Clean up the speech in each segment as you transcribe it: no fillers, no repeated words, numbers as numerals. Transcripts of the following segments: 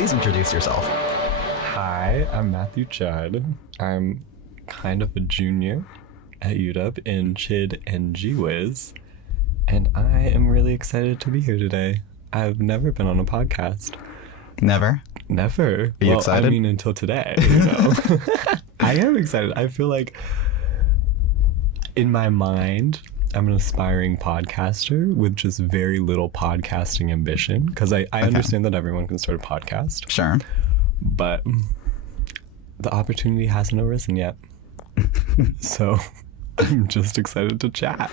please introduce yourself. Hi, I'm Matthew Judd. I'm kind of a junior at UW in Chid and GWiz, and I am really excited to be here today. I've never been on a podcast. Never? Never. Are you excited? I mean, until today, you know. I am excited. I feel like in my mind, I'm an aspiring podcaster with just very little podcasting ambition, because I understand that everyone can start a podcast. Sure. But the opportunity hasn't arisen yet. So I'm just excited to chat.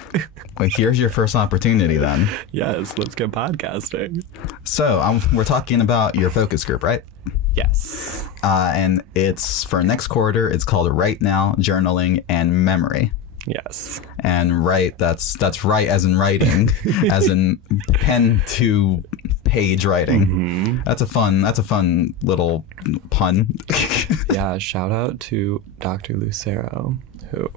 Well, here's your first opportunity then. Yes, let's get podcasting. So we're talking about your focus group, right? Yes. And it's for next quarter. It's called Write Now, Journaling, and Memory. Yes. And write, that's write as in writing, as in pen to page writing. Mm-hmm. That's a fun little pun. Yeah, shout out to Dr. Lucero, who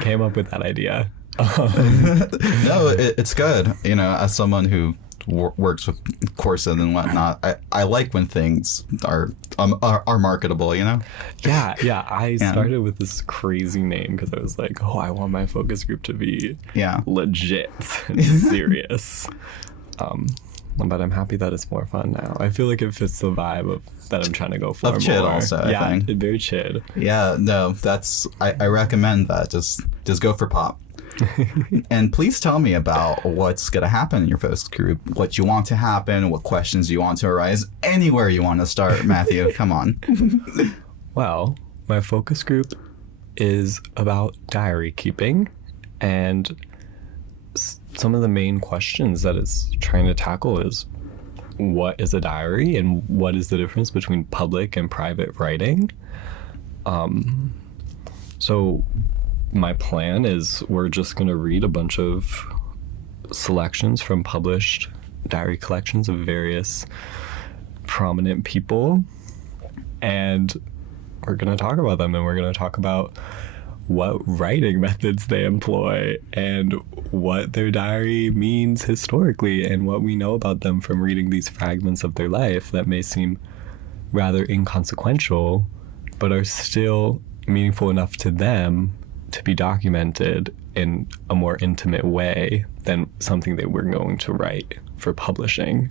came up with that idea. No, it's good. You know, as someone who works with courses and whatnot, I like when things are marketable, you know? Yeah. I started with this crazy name because I was like, I want my focus group to be legit and serious. But I'm happy that it's more fun now. I feel like it fits the vibe that I'm trying to go for. Of Chid more. also, I think. Very Chid. Yeah, no, I recommend that. Just go for pop. And please tell me about what's going to happen in your focus group, what you want to happen, what questions you want to arise, anywhere you want to start, Matthew. Come on. Well, my focus group is about diary keeping, and some of the main questions that it's trying to tackle is, what is a diary and what is the difference between public and private writing? So my plan is we're just going to read a bunch of selections from published diary collections of various prominent people, and we're going to talk about them, and we're going to talk about what writing methods they employ and what their diary means historically and what we know about them from reading these fragments of their life that may seem rather inconsequential but are still meaningful enough to them to be documented in a more intimate way than something that we're going to write for publishing.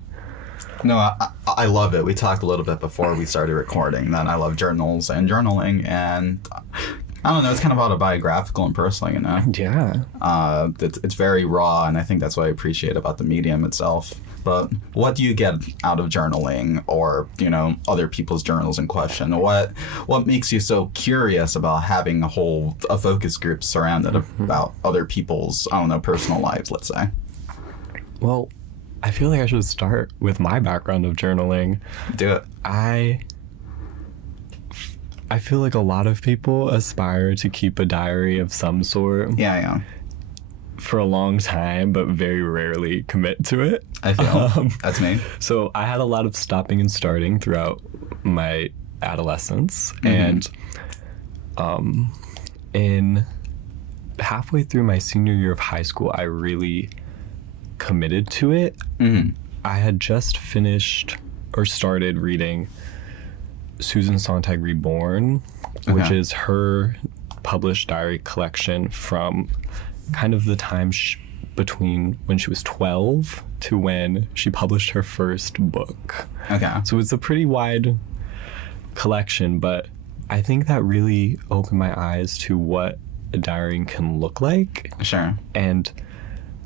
No, I love it. We talked a little bit before we started recording that I love journals and journaling, and I don't know, it's kind of autobiographical and personal, you know? Yeah. It's very raw, and I think that's what I appreciate about the medium itself. But what do you get out of journaling, or, you know, other people's journals in question? What makes you so curious about having a focus group surrounded about other people's, I don't know, personal lives, let's say? Well, I feel like I should start with my background of journaling. Do it. I feel like a lot of people aspire to keep a diary of some sort. Yeah. For a long time, but very rarely commit to it. I feel that's me. So I had a lot of stopping and starting throughout my adolescence, and in halfway through my senior year of high school, I really committed to it. I had just finished or started reading Susan Sontag Reborn, which is her published diary collection from kind of the time between when she was 12 to when she published her first book. Okay. So it's a pretty wide collection, but I think that really opened my eyes to what a diary can look like. Sure. And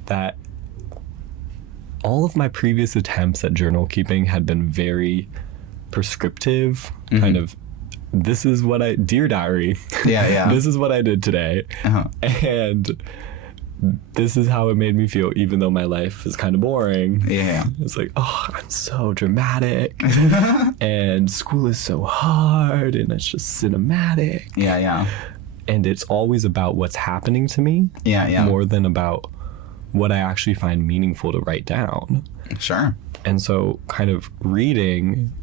that all of my previous attempts at journal keeping had been very prescriptive, kind of, this is what Dear Diary. Yeah. This is what I did today. And this is how it made me feel, even though my life is kind of boring. Yeah. It's like, I'm so dramatic. And school is so hard, and it's just cinematic. Yeah. And it's always about what's happening to me. Yeah. More than about what I actually find meaningful to write down. Sure. And so kind of reading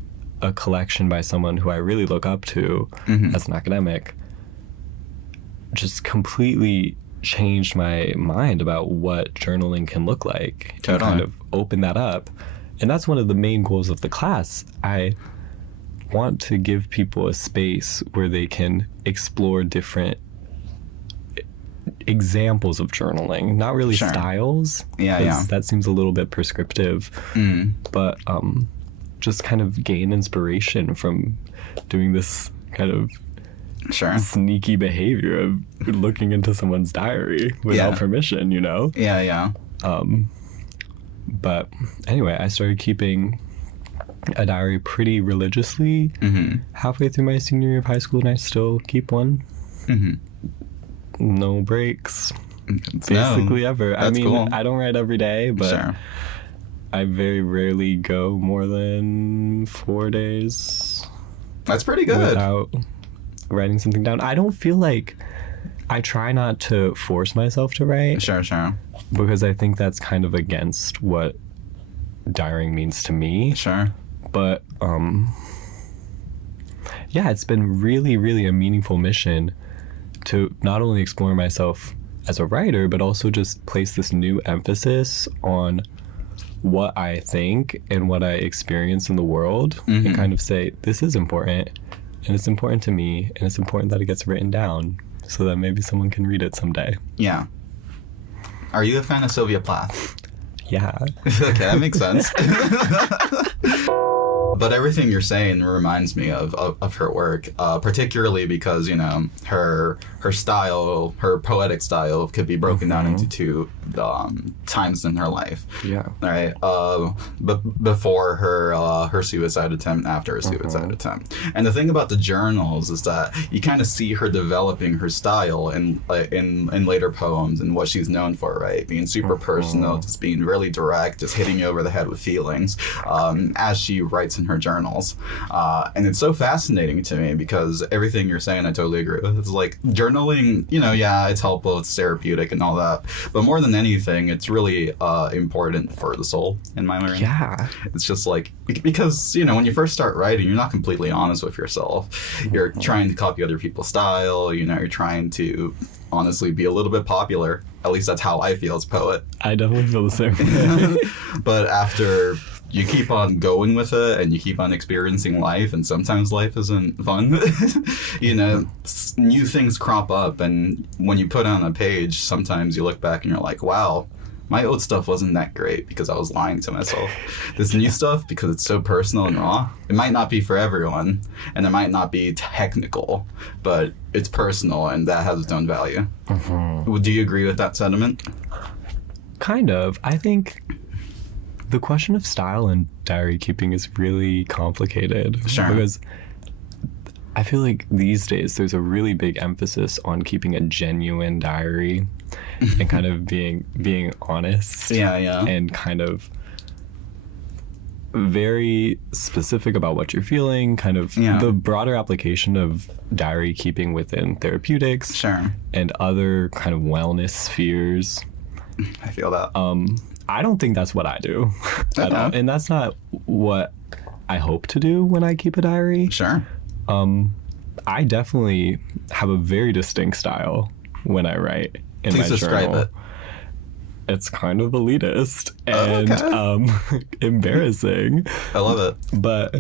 a collection by someone who I really look up to as an academic just completely changed my mind about what journaling can look like. Totally. To kind of open that up And that's one of the main goals of the class. I want to give people a space where they can explore different examples of journaling, not really styles. Yeah. That seems a little bit prescriptive. But just kind of gain inspiration from doing this kind of sneaky behavior of looking into someone's diary without permission, you know? Yeah. But anyway, I started keeping a diary pretty religiously halfway through my senior year of high school, and I still keep one. No breaks, basically ever. I mean, cool. I don't write every day, but I very rarely go more than 4 days. That's pretty good. Without writing something down. I don't feel like I try not to force myself to write. Sure. Because I think that's kind of against what diarying means to me. Sure. But yeah, it's been really, really a meaningful mission to not only explore myself as a writer, but also just place this new emphasis on what I think and what I experience in the world, and kind of say, this is important, and it's important to me, and it's important that it gets written down so that maybe someone can read it someday. Yeah. Are you a fan of Sylvia Plath? Yeah. Okay, that makes sense. But everything you're saying reminds me of her work, particularly because, you know, her style, her poetic style could be broken down into two times in her life. Yeah. Right. But before her suicide attempt, after her suicide attempt. And the thing about the journals is that you kind of see her developing her style in later poems and what she's known for, right? Being super personal, just being really direct, just hitting you over the head with feelings, as she writes in her journals. And it's so fascinating to me because everything you're saying I totally agree with. It's like journaling, you know, yeah, it's helpful, it's therapeutic and all that, but more than anything, it's really important for the soul, in my learning. Yeah. It's just like, because, you know, when you first start writing, you're not completely honest with yourself. You're trying to copy other people's style, you know, you're trying to honestly be a little bit popular. At least that's how I feel as a poet. I definitely feel the same way. But after you keep on going with it and you keep on experiencing life, and sometimes life isn't fun, you know, new things crop up, and when you put on a page, sometimes you look back and you're like, wow, my old stuff wasn't that great because I was lying to myself. This new stuff, because it's so personal and raw, it might not be for everyone, and it might not be technical, but it's personal, and that has its own value. Do you agree with that sentiment? Kind of. I think the question of style and diary keeping is really complicated. Sure. Because I feel like these days there's a really big emphasis on keeping a genuine diary and kind of being honest. Yeah. And kind of very specific about what you're feeling, kind of the broader application of diary keeping within therapeutics. Sure. And other kind of wellness spheres. I feel that. I don't think that's what I do at all. And that's not what I hope to do when I keep a diary. Sure. I definitely have a very distinct style when I write in Please my describe journal. it. It's kind of elitist and embarrassing. I love it. But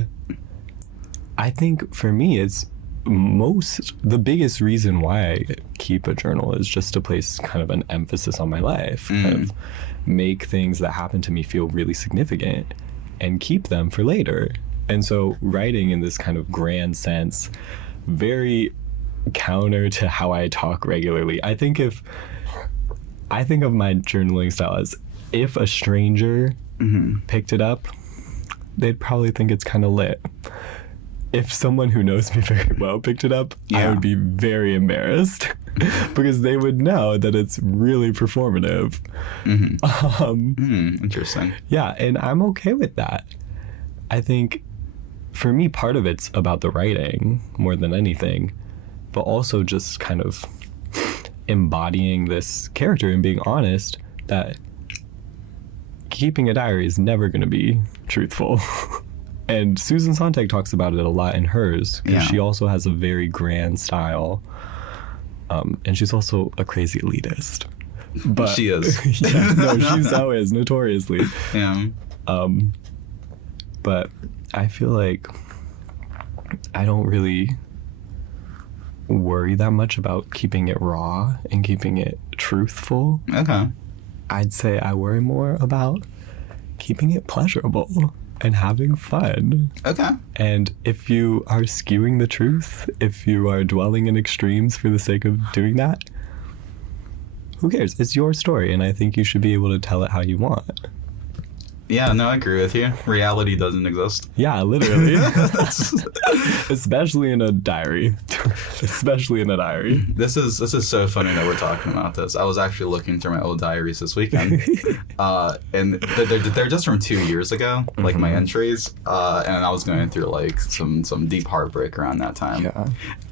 I think for me, it's the biggest reason why I keep a journal is just to place kind of an emphasis on my life, kind of make things that happen to me feel really significant and keep them for later. And so writing in this kind of grand sense, very counter to how I talk regularly. I think of my journaling style as if a stranger picked it up, they'd probably think it's kind of lit. If someone who knows me very well picked it up, I would be very embarrassed because they would know that it's really performative. Interesting. Yeah, and I'm okay with that. I think for me, part of it's about the writing more than anything, but also just kind of embodying this character and being honest that keeping a diary is never going to be truthful. And Susan Sontag talks about it a lot in hers, because she also has a very grand style. And she's also a crazy elitist. But she is. Yeah, no, she so is, notoriously. Yeah. But I feel like I don't really worry that much about keeping it raw and keeping it truthful. Okay. I'd say I worry more about keeping it pleasurable and having fun. Okay. And if you are skewing the truth, if you are dwelling in extremes for the sake of doing that, who cares? It's your story, and I think you should be able to tell it how you want. Yeah, no, I agree with you. Reality doesn't exist. Yeah, literally. Especially in a diary. Especially in a diary. This is so funny that we're talking about this. I was actually looking through my old diaries this weekend, and they're just from 2 years ago, like my entries, and I was going through like some deep heartbreak around that time. Yeah.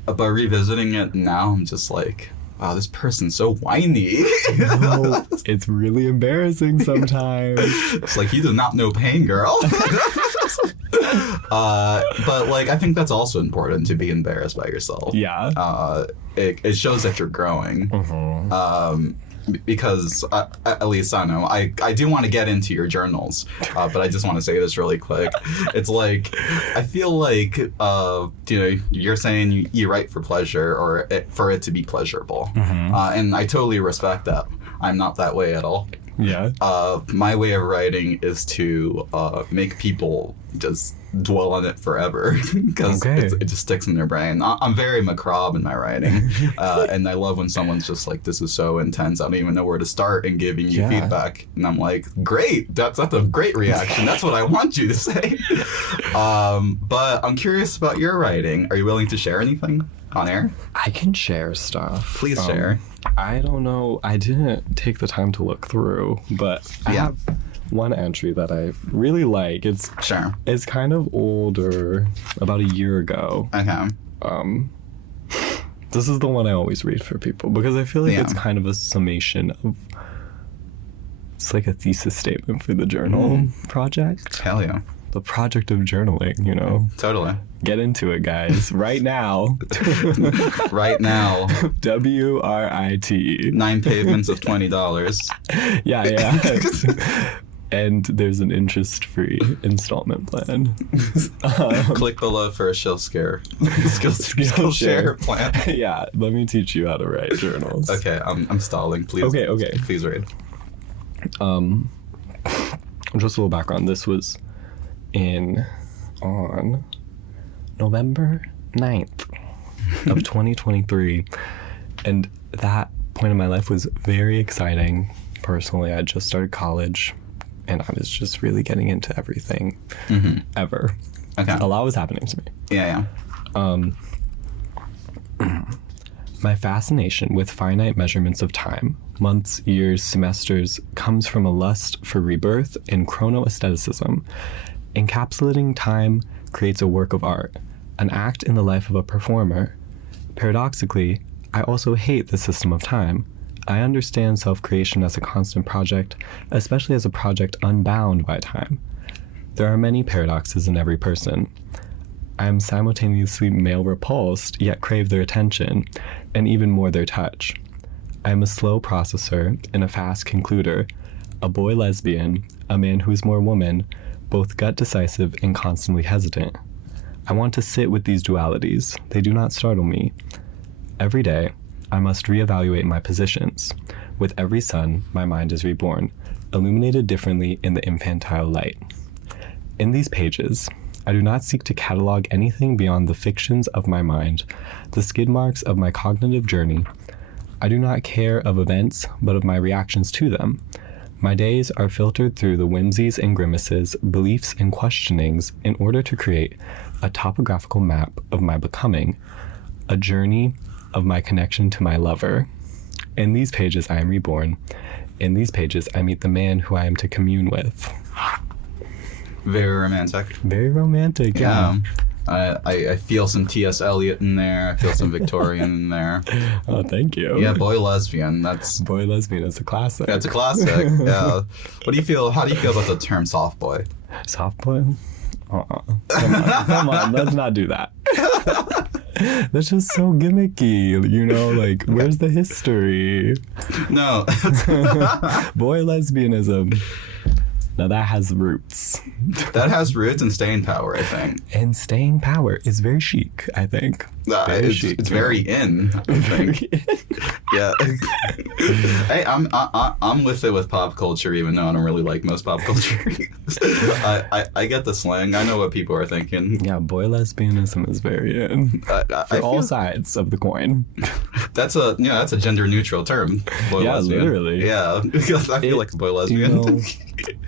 But revisiting it now, I'm just like, wow, this person's so whiny. No, it's really embarrassing sometimes. It's like, you do not know pain, girl. But like, I think that's also important, to be embarrassed by yourself. Yeah. It shows that you're growing. Because at least I know I do want to get into your journals, but I just want to say this really quick. It's like, I feel like you're saying you write for pleasure, or for it to be pleasurable, and I totally respect that. I'm not that way at all. Yeah. My way of writing is to make people just dwell on it forever, because it just sticks in their brain. I'm very macabre in my writing, and I love when someone's just like, this is so intense, I don't even know where to start, and giving you feedback. And I'm like, great, that's a great reaction. That's what I want you to say. But I'm curious about your writing. Are you willing to share anything on air? I can share stuff. Please share. I don't know. I didn't take the time to look through, but I have one entry that I really like. It's kind of older, about a year ago. Okay. This is the one I always read for people, because I feel like it's kind of a summation of, it's like a thesis statement for the journal project. Hell yeah. The project of journaling, you know. Totally. Get into it, guys. Right now. Right now. WRIT. 9 payments of $20. Yeah. And there's an interest-free installment plan. Click below for a skill share plan. Yeah, let me teach you how to write journals. Okay, I'm stalling. Please. Okay. Please read. Just a little background. This was on November 9th of 2023. And that point in my life was very exciting. Personally, I just started college, and I was just really getting into everything ever. Okay. A lot was happening to me. Yeah. My fascination with finite measurements of time, months, years, semesters, comes from a lust for rebirth and chronoaestheticism. Encapsulating time creates a work of art, an act in the life of a performer. Paradoxically, I also hate the system of time. I understand self-creation as a constant project, especially as a project unbound by time. There are many paradoxes in every person. I am simultaneously male-repulsed, yet crave their attention, and even more their touch. I am a slow processor and a fast concluder, a boy lesbian, a man who is more woman, both gut-decisive and constantly hesitant. I want to sit with these dualities. They do not startle me. Every day, I must reevaluate my positions. With every sun, my mind is reborn, illuminated differently in the infantile light. In these pages, I do not seek to catalog anything beyond the fictions of my mind, the skid marks of my cognitive journey. I do not care of events, but of my reactions to them. My days are filtered through the whimsies and grimaces, beliefs and questionings in order to create a topographical map of my becoming, a journey of my connection to my lover. In these pages, I am reborn. In these pages, I meet the man who I am to commune with. Very romantic. Very romantic, yeah. I feel some T.S. Eliot in there. I feel some Victorian in there. Oh, thank you. Yeah, boy lesbian. Boy lesbian is a classic. That's a classic. Yeah. What do you feel? How do you feel about the term soft boy? Soft boy? Come on. Let's not do that. That's just so gimmicky, you know, like, where's the history? No. Boy lesbianism. Now that has roots. That has roots and staying power, I think. And staying power is very chic, I think. It's very in, I think. Yeah. Hey, I'm with it with pop culture, even though I don't really like most pop culture. I get the slang. I know what people are thinking. Yeah, boy lesbianism is very in. For all sides of the coin. That's a gender neutral term. Boy lesbian. Literally. Yeah, I feel like a boy lesbian.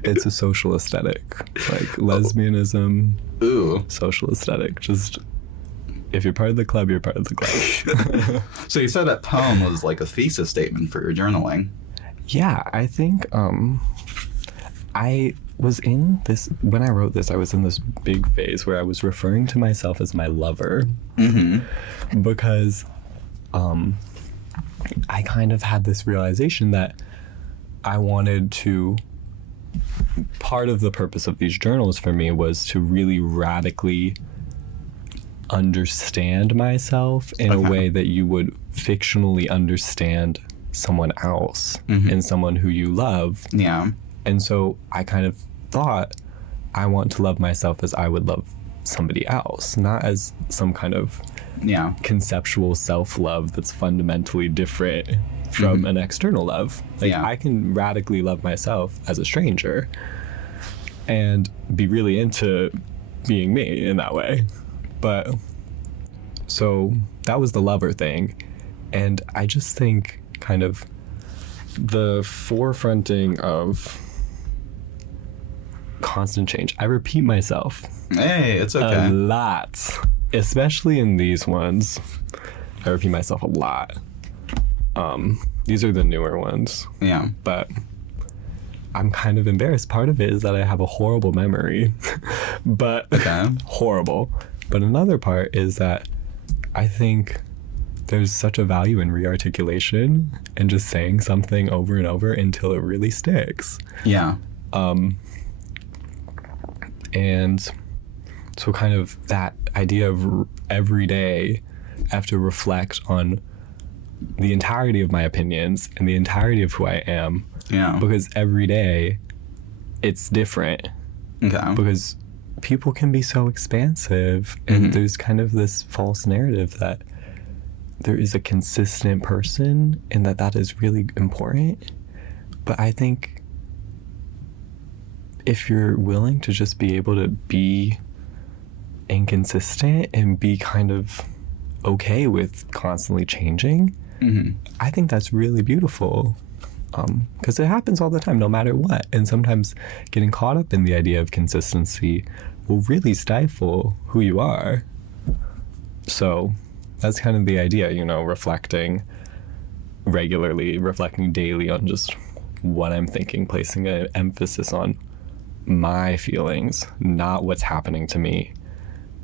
It's a social aesthetic, like lesbianism. Ooh, social aesthetic. Just if you're part of the club, you're part of the club. So you said that poem was like a thesis statement for your journaling. Yeah, I think I was in this, when I wrote this, I was in this big phase where I was referring to myself as my lover. Mm-hmm. Because I kind of had this realization that I wanted to, part of the purpose of these journals for me was to really radically understand myself in a way that you would fictionally understand someone else and someone who you love. Yeah. And so I kind of thought, I want to love myself as I would love somebody else, not as some kind of conceptual self-love that's fundamentally different from an external love. Like I can radically love myself as a stranger and be really into being me in that way. But so that was the lover thing. And I just think kind of the forefronting of constant change. I repeat myself. Hey, it's okay. A lot. Especially in these ones. I repeat myself a lot. These are the newer ones. Yeah. But I'm kind of embarrassed. Part of it is that I have a horrible memory. But horrible. But another part is that I think there's such a value in rearticulation and just saying something over and over until it really sticks. Yeah. And so kind of that idea of every day I have to reflect on the entirety of my opinions and the entirety of who I am. Yeah. Because every day it's different. Okay. Because people can be so expansive and there's kind of this false narrative that there is a consistent person and that is really important. But I think if you're willing to just be able to be inconsistent and be kind of okay with constantly changing, I think that's really beautiful. Because it happens all the time, no matter what. And sometimes getting caught up in the idea of consistency will really stifle who you are. So that's kind of the idea, reflecting regularly, reflecting daily on just what I'm thinking, placing an emphasis on my feelings, not what's happening to me.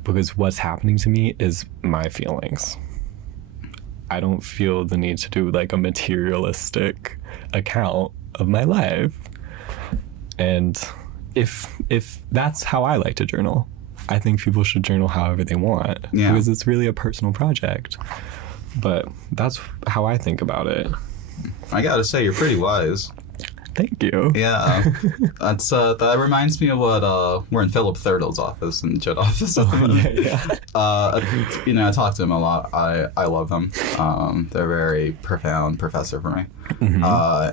Because what's happening to me is my feelings. I don't feel the need to do like a materialistic account of my life. And if that's how I like to journal, I think people should journal however they want. Yeah. Because it's really a personal project. But that's how I think about it. I gotta say, you're pretty wise. Thank you. Yeah. That's that reminds me of what we're in Philip Thurtle's office and Judd office. I talk to him a lot. I love them. They're a very profound professor for me.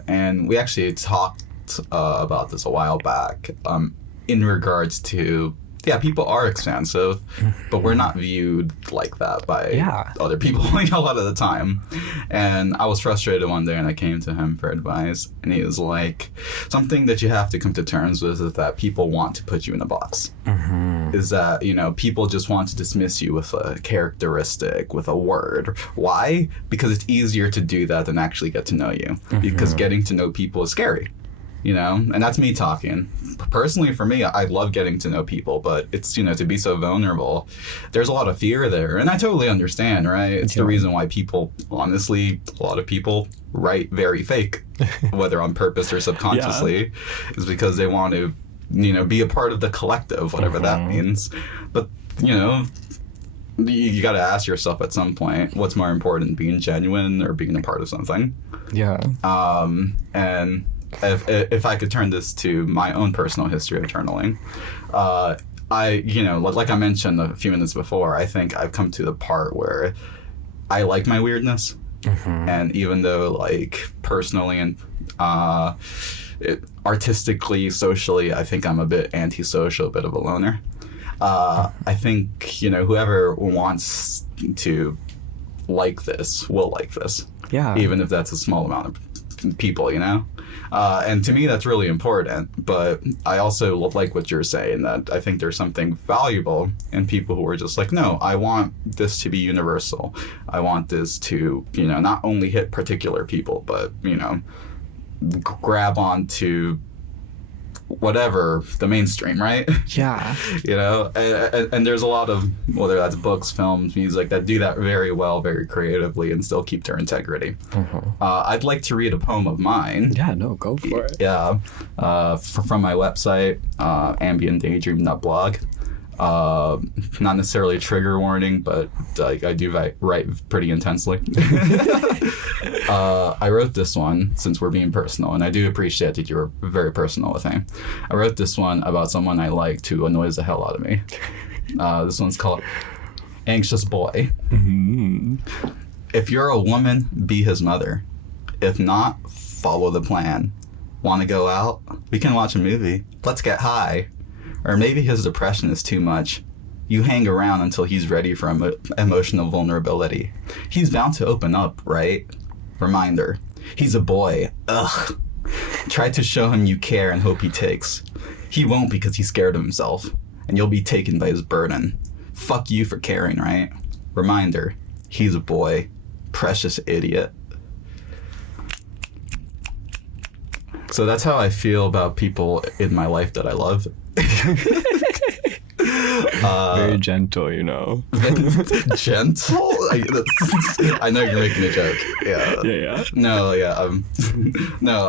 And we actually talked about this a while back in regards to people are expansive, but we're not viewed like that by other people a lot of the time. And I was frustrated one day and I came to him for advice, and he was like, something that you have to come to terms with is that people want to put you in a box. Is that, people just want to dismiss you with a characteristic, with a word. Why? Because it's easier to do that than actually get to know you. Because getting to know people is scary. And that's me talking. Personally, for me, I love getting to know people, but it's, to be so vulnerable, there's a lot of fear there. And I totally understand, right? It's the reason why people, honestly, a lot of people write very fake, whether on purpose or subconsciously, is because they want to, be a part of the collective, whatever that means. But, you got to ask yourself at some point, what's more important, being genuine or being a part of something? Yeah. And if I could turn this to my own personal history of journaling, like I mentioned a few minutes before, I think I've come to the part where I like my weirdness. And even though, like, personally and artistically, socially, I think I'm a bit antisocial, a bit of a loner. I think, whoever wants to like this will like this. Yeah. Even if that's a small amount of people, and to me that's really important. But I also like what you're saying, that I think there's something valuable in people who are just like, no, I want this to be universal. I want this to not only hit particular people, but grab onto whatever the mainstream, right? Yeah. And there's a lot of, whether that's books, films, music, that do that very well, very creatively, and still keep their integrity. I'd like to read a poem of mine. Yeah, no, go for it. Yeah. From my website, ambientdaydream.blog. Not necessarily a trigger warning, but I do write pretty intensely. I wrote this one, since we're being personal, and I do appreciate that you're very personal with me. I wrote this one about someone I like who annoys the hell out of me. This one's called Anxious Boy. If you're a woman, be his mother. If not, follow the plan. Want to go out? We can watch a movie. Let's get high. Or maybe his depression is too much. You hang around until he's ready for emotional vulnerability. He's bound to open up, right? Reminder, he's a boy. Ugh. Try to show him you care and hope he takes. He won't, because he's scared of himself, and you'll be taken by his burden. Fuck you for caring, right? Reminder, he's a boy. Precious idiot. So that's how I feel about people in my life that I love. Very gentle, Gentle? I know you're making a joke. Yeah. No,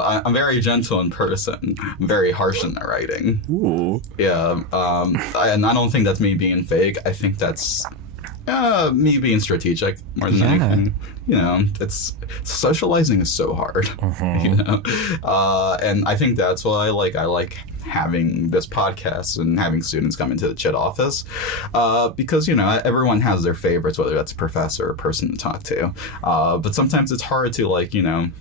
I'm very gentle in person. I'm very harsh in the writing. Ooh. Yeah. And I don't think that's me being fake. I think that's me being strategic more than anything. It's socializing is so hard. And I think that's what I like. I like having this podcast and having students come into the Chit office, because everyone has their favorites, whether that's a professor or a person to talk to. But sometimes it's hard to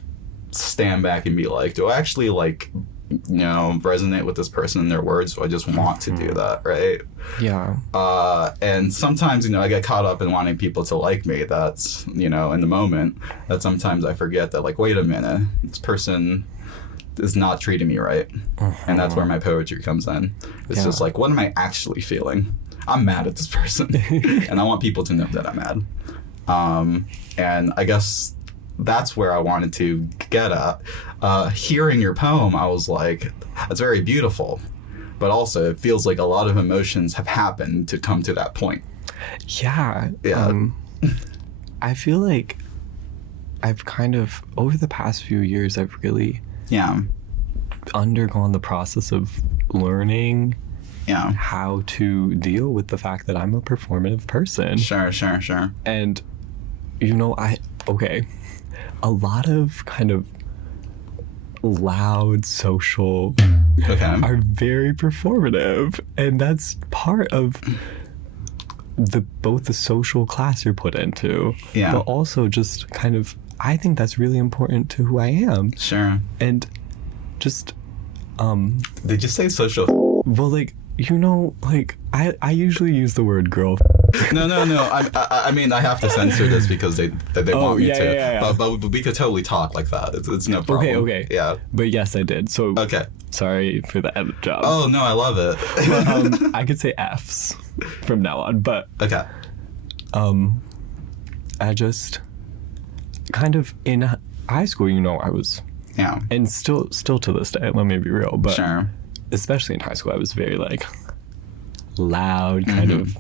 stand back and be like, do I actually resonate with this person and their words? So I just want to do that, right? Yeah. And sometimes, I get caught up in wanting people to like me. That's, in the moment, that sometimes I forget that, wait a minute, this person is not treating me right. And that's where my poetry comes in. It's just what am I actually feeling? I'm mad at this person. And I want people to know that I'm mad. And I guess that's where I wanted to get at. Hearing your poem, I was like, that's very beautiful. But also, it feels like a lot of emotions have happened to come to that point. Yeah. I feel like I've kind of, over the past few years, I've really undergone the process of learning how to deal with the fact that I'm a performative person. Sure. And, a lot of kind of loud social are very performative, and that's part of both the social class you're put into, but also just kind of, I think that's really important to who I am. Sure. And just did you say social? Well, I usually use the word girl. No. I mean, I have to censor this because they want me to. Yeah. But we could totally talk like that. It's no problem. Okay. Yeah. But yes, I did. So okay. Sorry for the edit job. Oh no, I love it. But, I could say F's from now on. But okay. I just kind of in high school, I was and still to this day. Let me be real, but sure. Especially in high school, I was very loud, kind of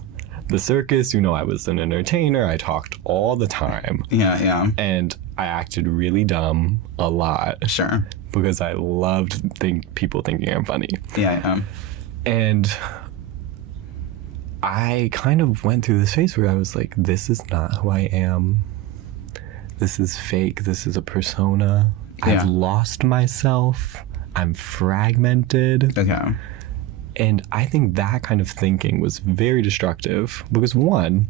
the circus. I was an entertainer. I talked all the time. Yeah. And I acted really dumb a lot. Sure. Because I loved people thinking I'm funny. Yeah. And I kind of went through this phase where I was like, this is not who I am. This is fake. This is a persona. I've lost myself. I'm fragmented. Okay. And I think that kind of thinking was very destructive because, one,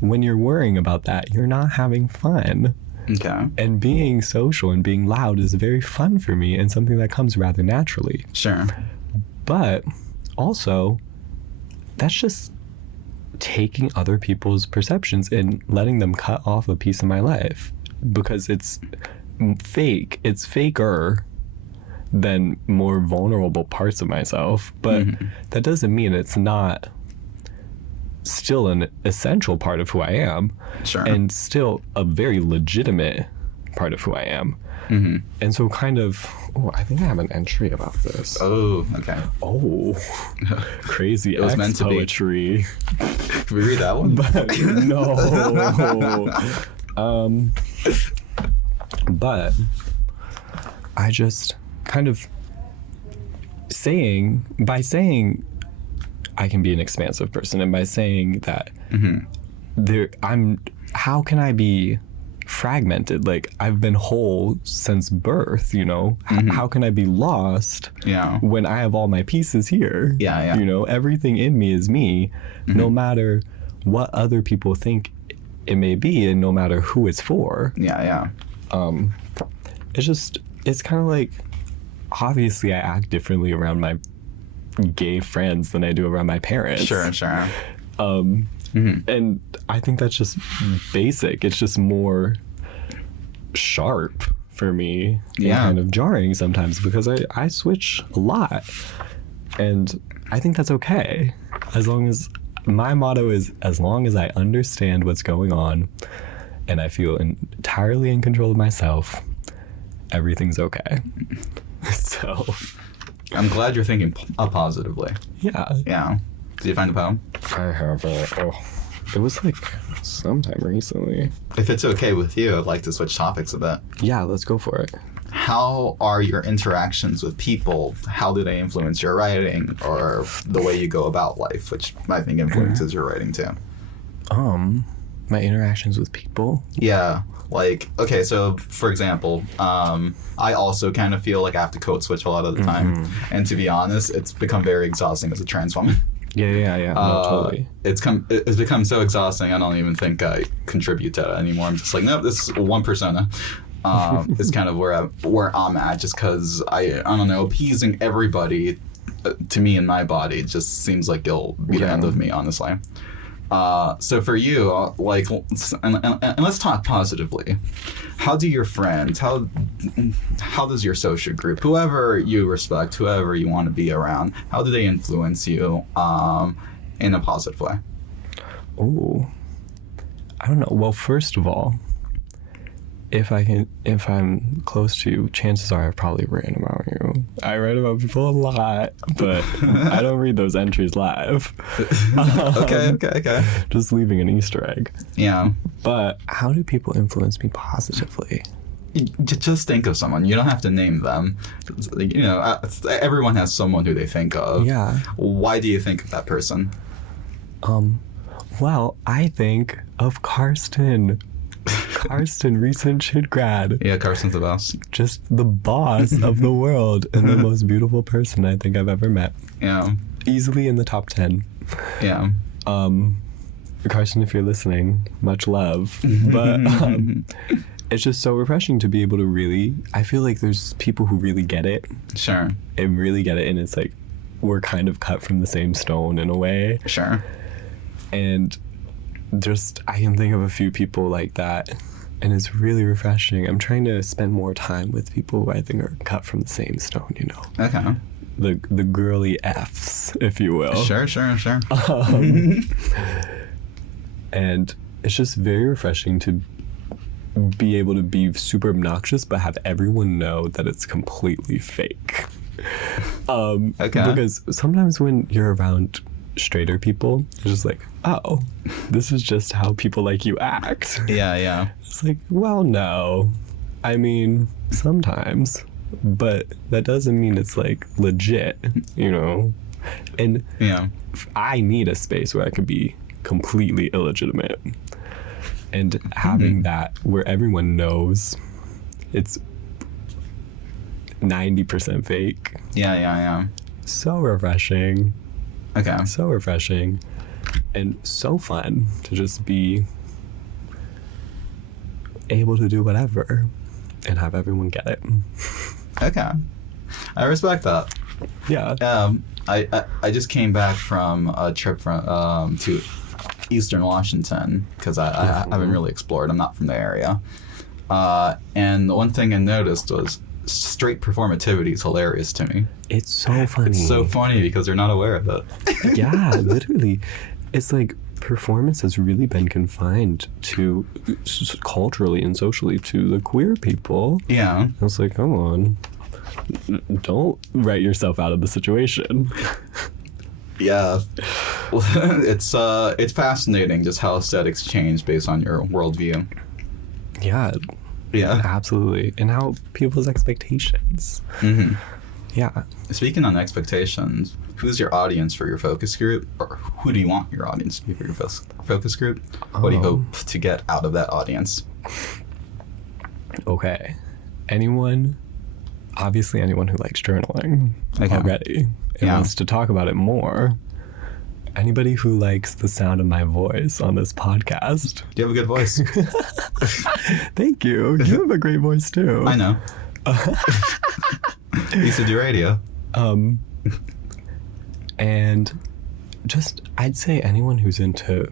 when you're worrying about that, you're not having fun. Okay. And being social and being loud is very fun for me and something that comes rather naturally. Sure. But also, that's just taking other people's perceptions and letting them cut off a piece of my life because it's fake. It's faker than more vulnerable parts of myself. But that doesn't mean it's not still an essential part of who I am. Sure. And still a very legitimate part of who I am. And so kind of, I think I have an entry about this. Oh, okay. Oh, crazy It was X meant to be. poetry. Can we read that one? No. But I just kind of by saying I can be an expansive person, and by saying that how can I be fragmented? Like, I've been whole since birth, you know? How can I be lost when I have all my pieces here? Yeah. You know, everything in me is me, no matter what other people think it may be, and no matter who it's for. Yeah. It's kind of like, obviously I act differently around my gay friends than I do around my parents. Sure. And I think that's just basic. It's just more sharp for me. And kind of jarring sometimes because I switch a lot. And I think that's okay. As long as my motto is, as long as I understand what's going on and I feel entirely in control of myself, everything's okay. So I'm glad you're thinking positively. Yeah. Did you find the poem? I have it was like sometime recently. If it's okay with you, I'd like to switch topics a bit. Yeah, let's go for it. How are your interactions with people? How do they influence your writing or the way you go about life, which I think influences your writing too? My interactions with people? Yeah. Like, okay, so for example, I also kind of feel like I have to code switch a lot of the time. And to be honest, it's become very exhausting as a trans woman. Yeah. No, totally. It's become so exhausting. I don't even think I contribute to it anymore. I'm just like, no, this is one persona. Is kind of where I'm at, just because I don't know, appeasing everybody to me in my body just seems like it'll be the end of me, honestly. So for you, like, and let's talk positively. How do your friends, how does your social group, whoever you respect, whoever you want to be around, how do they influence you in a positive way? Oh, I don't know. Well, first of all, if I'm close to you, chances are I've probably written about you. I write about people a lot, but I don't read those entries live. Okay. Just leaving an Easter egg. Yeah. But how do people influence me positively? Just think of someone. You don't have to name them. You know, everyone has someone who they think of. Yeah. Why do you think of that person? Well, I think of Karsten. Karsten, recent shit grad. Yeah, Carson's the boss. Just the boss of the world and the most beautiful person I think I've ever met. Yeah. Easily in the top 10. Yeah. Karsten, if you're listening, much love. But it's just so refreshing to be able to really, I feel like there's people who really get it. Sure. And really get it, and it's like we're kind of cut from the same stone in a way. Sure. And just, I can think of a few people like that, and it's really refreshing. I'm trying to spend more time with people who I think are cut from the same stone, you know. Okay. The girly Fs, if you will. Sure. And it's just very refreshing to be able to be super obnoxious, but have everyone know that it's completely fake. Okay. Because sometimes when you're around straighter people, it's just like, oh, this is just how people like you act. Yeah. It's like, well, no. I mean, sometimes. But that doesn't mean it's like legit, you know? And yeah, I need a space where I could be completely illegitimate. And having that where everyone knows, it's 90% fake. Yeah. So refreshing. Okay. So refreshing. And so fun to just be able to do whatever and have everyone get it. Okay. I respect that. Yeah. I just came back from a trip from to Eastern Washington because I haven't really explored. I'm not from the area. And the one thing I noticed was straight performativity is hilarious to me. It's so funny. It's so funny because they're not aware of it. Yeah, literally. It's like performance has really been confined to culturally and socially to the queer people. Yeah. I was like, come on. Don't write yourself out of the situation. Yeah. It's fascinating just how aesthetics change based on your worldview. Yeah. Yeah. Absolutely. And how people's expectations. Mm-hmm. Yeah. Speaking on expectations, who's your audience for your focus group? Or who do you want your audience to be for your focus group? What do you hope to get out of that audience? Okay. Obviously anyone who likes journaling already and wants to talk about it more. Anybody who likes the sound of my voice on this podcast. You have a good voice. Thank you. You have a great voice too. I know. You used to do radio. And just, I'd say anyone who's into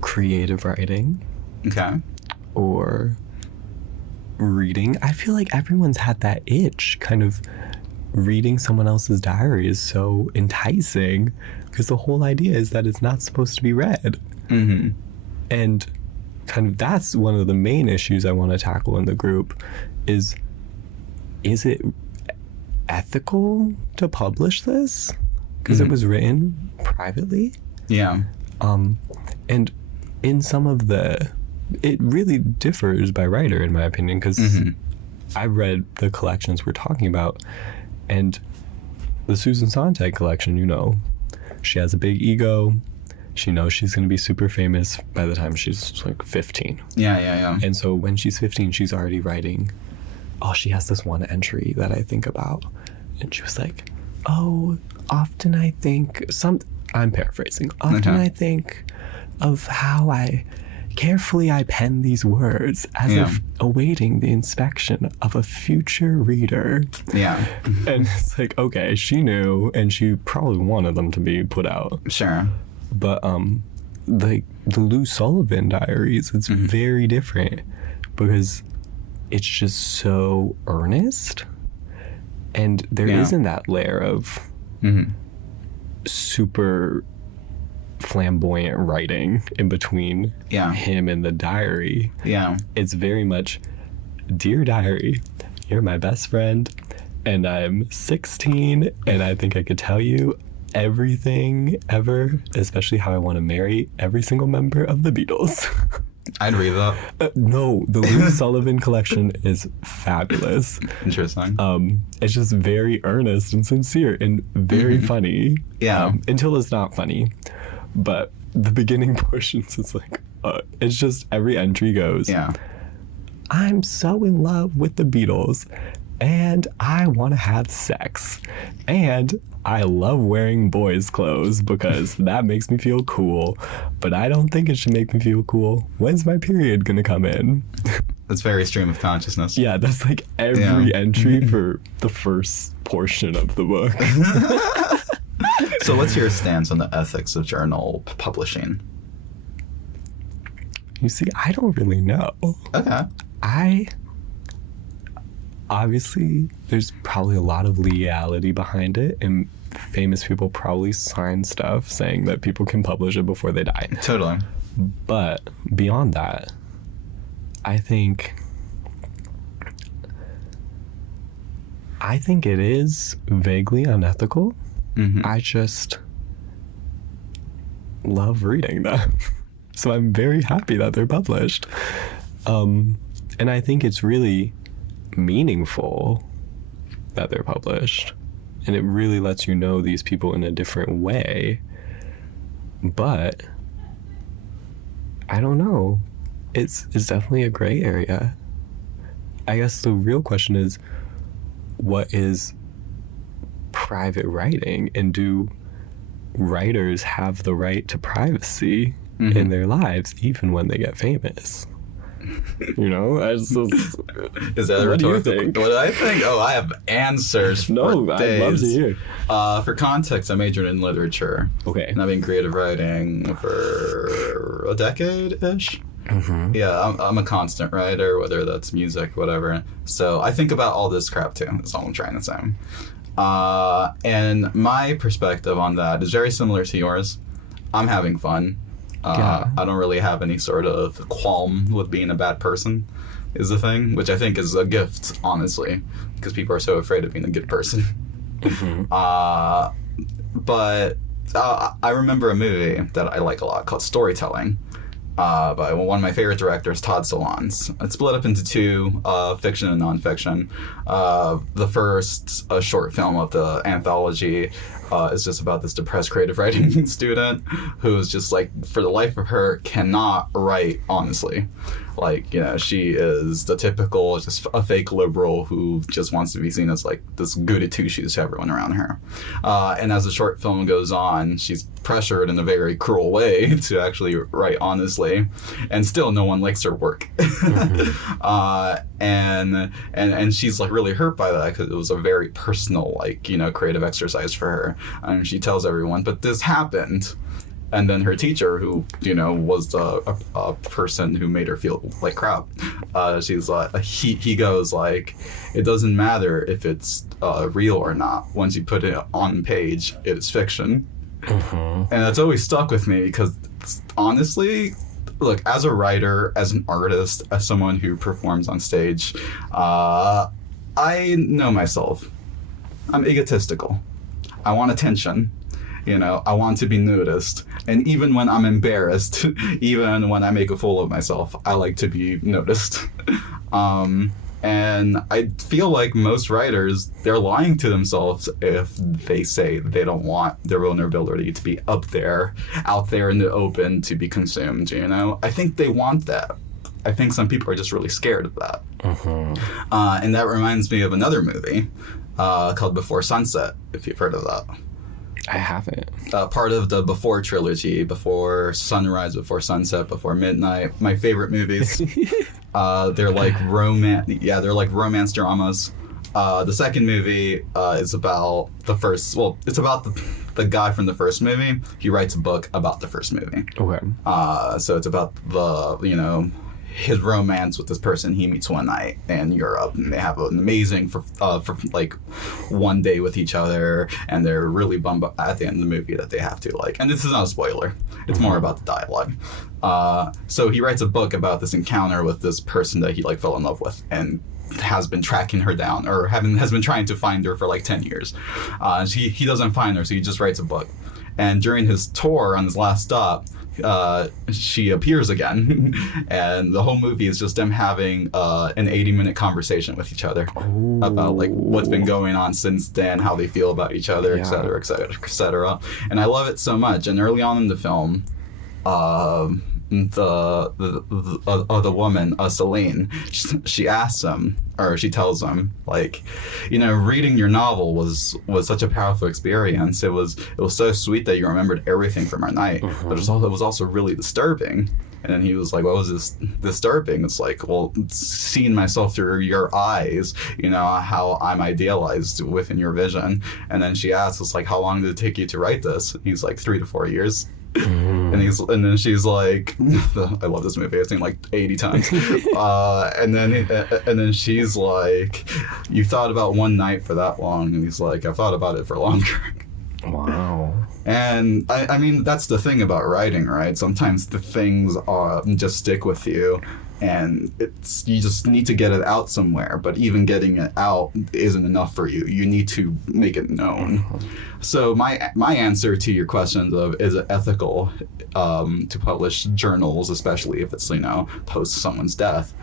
creative writing. Okay. Or reading. I feel like everyone's had that itch. Kind of reading someone else's diary is so enticing because the whole idea is that it's not supposed to be read. Mm-hmm. And kind of that's one of the main issues I want to tackle in the group is it ethical to publish this? Because it was written privately. Yeah. And in some of it really differs by writer, in my opinion, because I read the collections we're talking about, and the Susan Sontag collection, she has a big ego. She knows she's going to be super famous by the time she's like 15. Yeah. And so when she's 15, she's already writing. Oh, she has this one entry that I think about. And she was like, often I think, I'm paraphrasing, I think of how carefully I pen these words as if awaiting the inspection of a future reader. Yeah. And it's like, okay, she knew, and she probably wanted them to be put out. Sure. But the Lou Sullivan diaries, it's very different because it's just so earnest, and there isn't that layer of super flamboyant writing in between him and the diary. Yeah. It's very much, dear diary, you're my best friend, and I'm 16, and I think I could tell you everything ever, especially how I want to marry every single member of the Beatles. I'd read that. No, the Lou Sullivan collection is fabulous. Interesting. It's just very earnest and sincere and very funny. Yeah. Until it's not funny. But the beginning portions is like, it's just every entry goes, I'm so in love with the Beatles, and I want to have sex, and I love wearing boys' clothes because that makes me feel cool, but I don't think it should make me feel cool. When's my period gonna come in? That's very stream of consciousness. Yeah, that's like every entry for the first portion of the book. So what's your stance on the ethics of journal publishing? You see, I don't really know. Okay. Obviously, there's probably a lot of legality behind it, and famous people probably sign stuff saying that people can publish it before they die. Totally. But beyond that, I think it is vaguely unethical. I just love reading them. So I'm very happy that they're published. And I think it's really meaningful that they're published, and it really lets you know these people in a different way. But I don't know, it's definitely a gray area. I guess the real question is, what is private writing, and do writers have the right to privacy in their lives even when they get famous? You know, is that a what do you rhetorical? think? What do I think? Oh, I have answers. No, for I'd days. love to hear. For context, I majored in literature. Okay. And I've been creative writing for a decade-ish. Yeah, I'm a constant writer, whether that's music, whatever. So I think about all this crap too. That's all I'm trying to say. And my perspective on that is very similar to yours. I'm having fun. Yeah. I don't really have any sort of qualm with being a bad person, is the thing, which I think is a gift, honestly, because people are so afraid of being a good person. But I remember a movie that I like a lot called Storytelling, by one of my favorite directors, Todd Solondz. It's split up into two, fiction and nonfiction. The first, a short film of the anthology, is just about this depressed creative writing student who's just like, for the life of her, cannot write honestly. Like, you know, she is the typical, just a fake liberal who just wants to be seen as like this goody two-shoes to everyone around her. And as the short film goes on, she's pressured in a very cruel way to actually write honestly, and still no one likes her work. And she's like really hurt by that because it was a very personal, like, you know, creative exercise for her. And she tells everyone, but this happened. And then her teacher, who, you know, was a person who made her feel like crap, she's like, he goes like, it doesn't matter if it's real or not. Once you put it on page, it is fiction. And that's always stuck with me because, honestly, look, as a writer, as an artist, as someone who performs on stage, I know myself. I'm egotistical. I want attention. You know, I want to be noticed. And even when I'm embarrassed, even when I make a fool of myself, I like to be noticed. And I feel like most writers, they're lying to themselves if they say they don't want their vulnerability to be out there in the open to be consumed, you know? I think they want that. I think some people are just really scared of that. And that reminds me of another movie called Before Sunset, if you've heard of that. I haven't. Part of the Before trilogy, Before Sunrise, Before Sunset, Before Midnight. My favorite movies. They're like romance dramas. The second movie is about it's about the guy from the first movie. He writes a book about the first movie. Okay. So it's about his romance with this person he meets one night in Europe, and they have an amazing for like one day with each other, and they're really bummed at the end of the movie that they have to like, and this is not a spoiler, it's more about the dialogue. So he writes a book about this encounter with this person that he like fell in love with and has been tracking her down, or has been trying to find her for like 10 years. He doesn't find her, so he just writes a book. And during his tour on his last stop, she appears again, and the whole movie is just them having an 80-minute conversation with each other about like what's been going on since then, how they feel about each other, etc., etc., etc. And I love it so much. And early on in the film, the woman, Celine, she asks him, or she tells him, like, you know, reading your novel was such a powerful experience. It was so sweet that you remembered everything from our night, but it was also really disturbing. And then he was like, what was this disturbing? It's like, well, seeing myself through your eyes, you know, how I'm idealized within your vision. And then she asks, it's like, how long did it take you to write this? He's like, 3 to 4 years. And then she's like, I love this movie, I've seen it like 80 times. And then she's like, you thought about one night for that long? And he's like, I've thought about it for longer. Wow. And I mean, that's the thing about writing, right? Sometimes the things just stick with you, and you just need to get it out somewhere. But even getting it out isn't enough for you. You need to make it known. So my answer to your questions of is it ethical to publish journals, especially if it's, you know, post someone's death,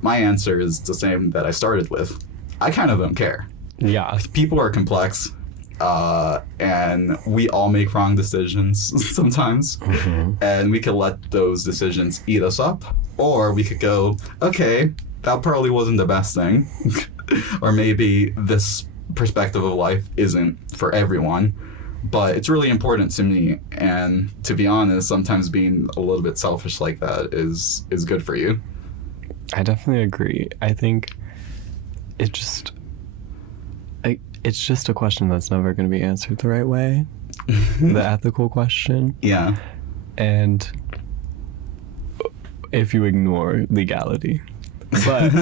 my answer is the same that I started with. I kind of don't care. Yeah. People are complex. And we all make wrong decisions sometimes, and we could let those decisions eat us up, or we could go, okay, that probably wasn't the best thing. Or maybe this perspective of life isn't for everyone. But it's really important to me, and to be honest, sometimes being a little bit selfish like that is good for you. I definitely agree. I think it's just a question that's never going to be answered the right way. The ethical question. Yeah. And if you ignore legality. But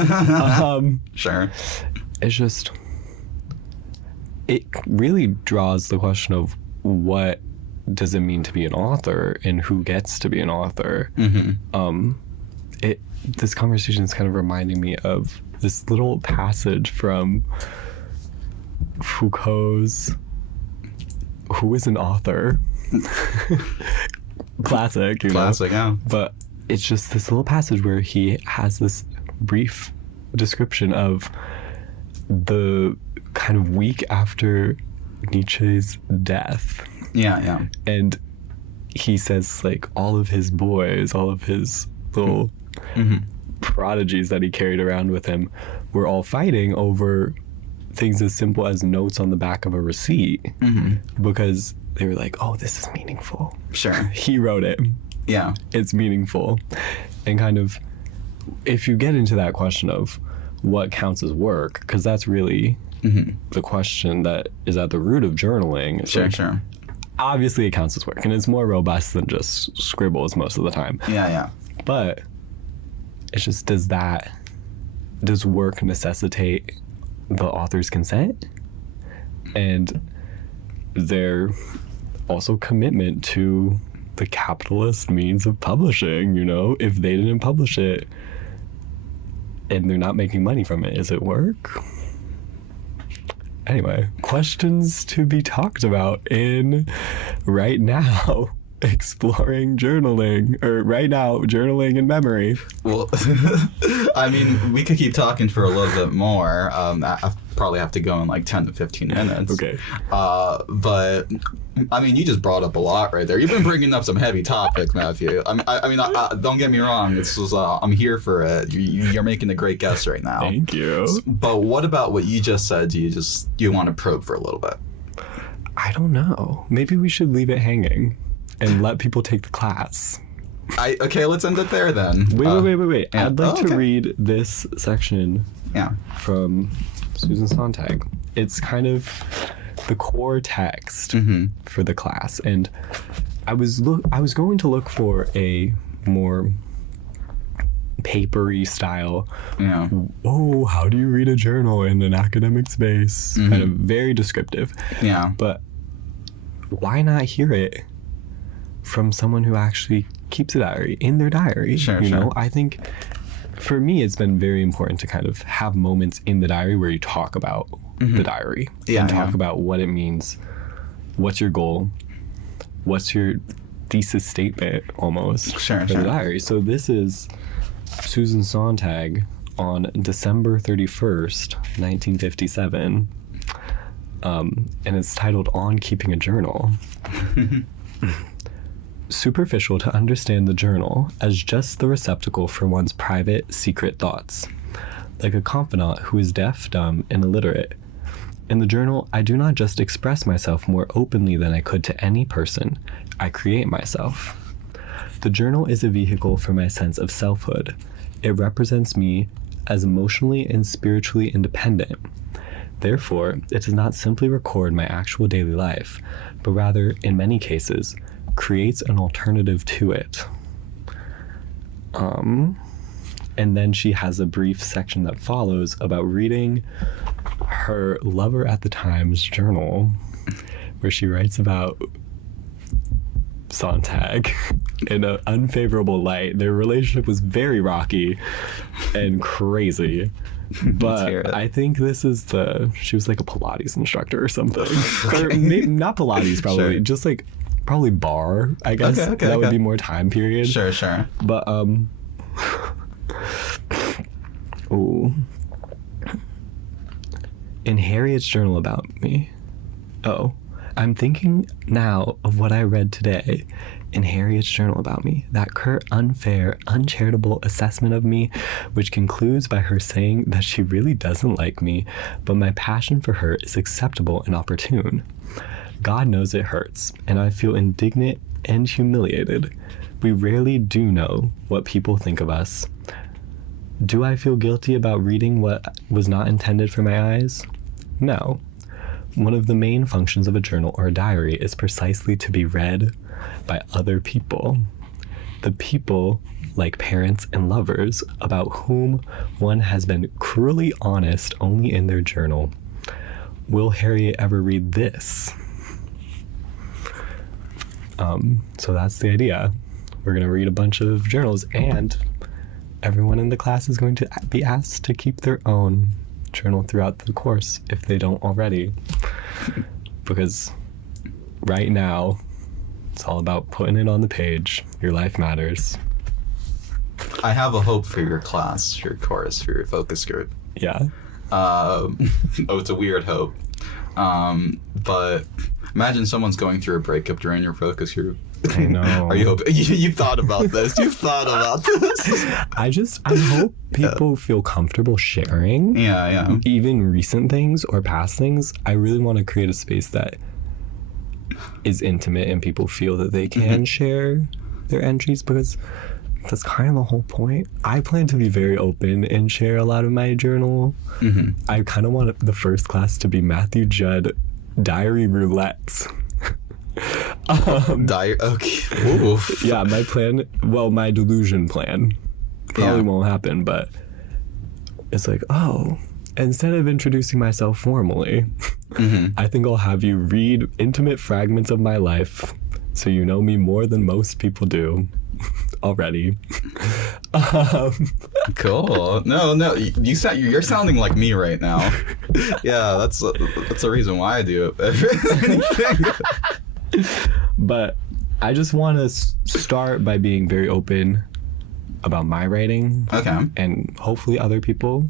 Sure. it's just, it really draws the question of what does it mean to be an author and who gets to be an author. Mm-hmm. This conversation is kind of reminding me of this little passage from Foucault's Who is an Author? Classic, you know? Classic, yeah. But it's just this little passage where he has this brief description of the kind of week after Nietzsche's death. Yeah. And he says, like, all of his boys, all of his little prodigies that he carried around with him were all fighting over things as simple as notes on the back of a receipt, because they were like, oh, this is meaningful. Sure. He wrote it. Yeah. It's meaningful. And kind of, if you get into that question of what counts as work, because that's really the question that is at the root of journaling. Sure. Obviously it counts as work, and it's more robust than just scribbles most of the time. Yeah. But it's just, does work necessitate the author's consent and their also commitment to the capitalist means of publishing? You know, if they didn't publish it and they're not making money from it, is it work? Anyway, questions to be talked about in Right Now Exploring Journaling, or Right Now Journaling in Memory. Well, I mean, we could keep talking for a little bit more. I probably have to go in like 10 to 15 minutes. Okay. But I mean, you just brought up a lot right there. You've been bringing up some heavy topics, Matthew. I mean, don't get me wrong. This was I'm here for it. You're making a great guest right now. Thank you. But what about what you just said? Do you want to probe for a little bit? I don't know. Maybe we should leave it hanging and let people take the class. Okay, let's end it there then. Wait. I'd like to read this section from Susan Sontag. It's kind of the core text for the class, and I was going to look for a more papery style. Yeah. Oh, how do you read a journal in an academic space? Kind of very descriptive. Yeah. But why not hear it from someone who actually keeps a diary in their diary? Sure. You know, I think for me it's been very important to kind of have moments in the diary where you talk about the diary and talk about what it means, what's your goal, what's your thesis statement almost for the diary. So this is Susan Sontag on December 31st, 1957, and it's titled On Keeping a Journal. Superficial to understand the journal as just the receptacle for one's private, secret thoughts, like a confidant who is deaf, dumb, and illiterate. In the journal, I do not just express myself more openly than I could to any person, I create myself. The journal is a vehicle for my sense of selfhood. It represents me as emotionally and spiritually independent. Therefore, it does not simply record my actual daily life, but rather, in many cases, creates an alternative to it. And then she has a brief section that follows about reading her lover at the time's journal, where she writes about Sontag in an unfavorable light. Their relationship was very rocky and crazy. But I think this is she was like a Pilates instructor or something. Or maybe not Pilates, probably. Just like probably bar, I guess. That would be more time period. Sure. But ooh. In Harriet's journal about me. Oh. I'm thinking now of what I read today in Harriet's journal about me, that curt, unfair, uncharitable assessment of me, which concludes by her saying that she really doesn't like me, but my passion for her is acceptable and opportune. God knows it hurts, and I feel indignant and humiliated. We rarely do know what people think of us. Do I feel guilty about reading what was not intended for my eyes? No. One of the main functions of a journal or a diary is precisely to be read by other people. The people, like parents and lovers, about whom one has been cruelly honest only in their journal. Will Harriet ever read this? So that's the idea. We're going to read a bunch of journals, and everyone in the class is going to be asked to keep their own journal throughout the course if they don't already. Because right now, it's all about putting it on the page. Your life matters. I have a hope for your class, your course, for your focus group. Yeah. It's a weird hope. But imagine someone's going through a breakup during your focus group. I know. Are you hoping? You've thought about this. You've thought about this. I hope people feel comfortable sharing. Yeah. Even recent things or past things. I really want to create a space that is intimate and people feel that they can share their entries, because that's kind of the whole point. I plan to be very open and share a lot of my journal. I kind of want the first class to be Matthew Judd diary roulettes. Okay. Oof. Yeah, my delusion plan probably won't happen, but it's like, instead of introducing myself formally, I think I'll have you read intimate fragments of my life so you know me more than most people do already. Cool. No, you're sounding like me right now. Yeah, that's the reason why I do it. But I just want to start by being very open about my writing. Okay. And hopefully other people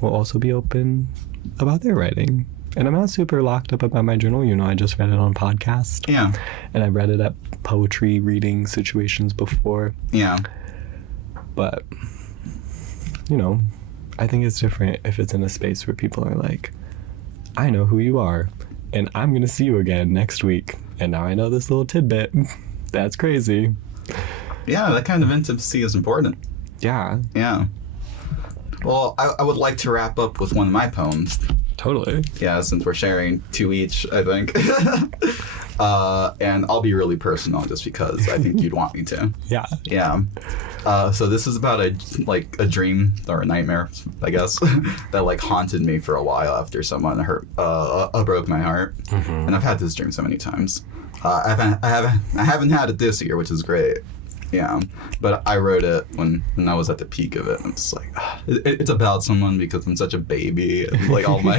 will also be open about their writing. And I'm not super locked up about my journal. I just read it on podcast. Yeah. And I read it at poetry reading situations before. Yeah. But, I think it's different if it's in a space where people are like, I know who you are, and I'm going to see you again next week. And now I know this little tidbit. That's crazy. Yeah, that kind of intimacy is important. Yeah. Yeah. Well, I would like to wrap up with one of my poems. Totally. Yeah, since we're sharing two each, I think. And I'll be really personal just because I think you'd want me to. Yeah. Yeah. So this is about a dream or a nightmare, I guess, that haunted me for a while after someone broke my heart. And I've had this dream so many times. I haven't had it this year, which is great. Yeah, but I wrote it when I was at the peak of it, and it's like, it's about someone because I'm such a baby, and all my,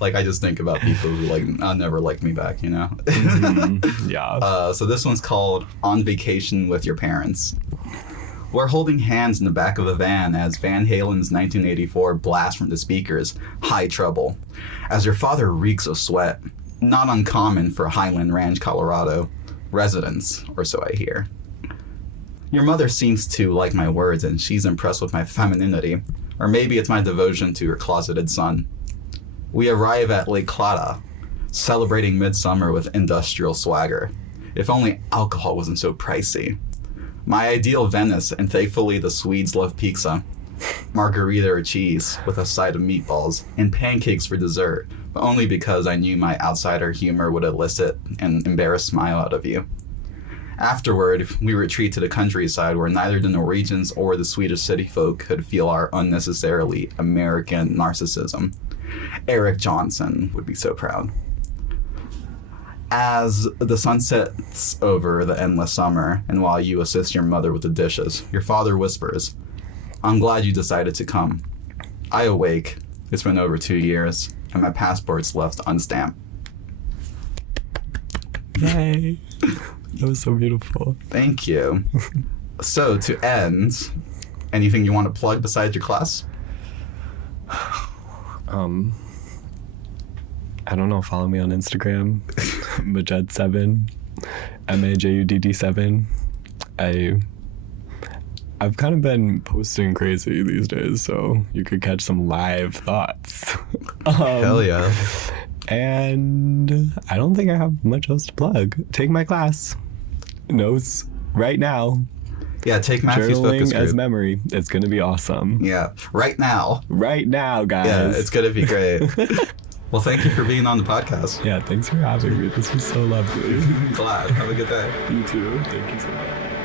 I just think about people who never liked me back, Yeah. So this one's called On Vacation with Your Parents. We're holding hands in the back of a van as Van Halen's 1984 blasts from the speakers, High Trouble, as your father reeks of sweat, not uncommon for Highland Ranch, Colorado residents, or so I hear. Your mother seems to like my words, and she's impressed with my femininity, or maybe it's my devotion to her closeted son. We arrive at Lake Clara, celebrating midsummer with industrial swagger. If only alcohol wasn't so pricey. My ideal Venice, and thankfully the Swedes love pizza. Margarita or cheese, with a side of meatballs, and pancakes for dessert, but only because I knew my outsider humor would elicit an embarrassed smile out of you. Afterward, we retreat to the countryside where neither the Norwegians or the Swedish city folk could feel our unnecessarily American narcissism. Eric Johnson would be so proud. As the sun sets over the endless summer, and while you assist your mother with the dishes, your father whispers, I'm glad you decided to come. I awake. It's been over 2 years, and my passport's left unstamped. Yay. That was so beautiful. Thank you. So, to end, anything you want to plug besides your class? I don't know. Follow me on Instagram. Majud 7, MAJUDD 7. I've kind of been posting crazy these days, so you could catch some live thoughts. Hell yeah. And I don't think I have much else to plug. Take my class. Notes right now. Yeah, take Matthew's focus Journaling group. as memory. It's going to be awesome. Yeah, right now. Right now, guys. Yeah, it's going to be great. Well, thank you for being on the podcast. Yeah, thanks for having me. This was so lovely. Glad. Have a good day. You too. Thank you so much.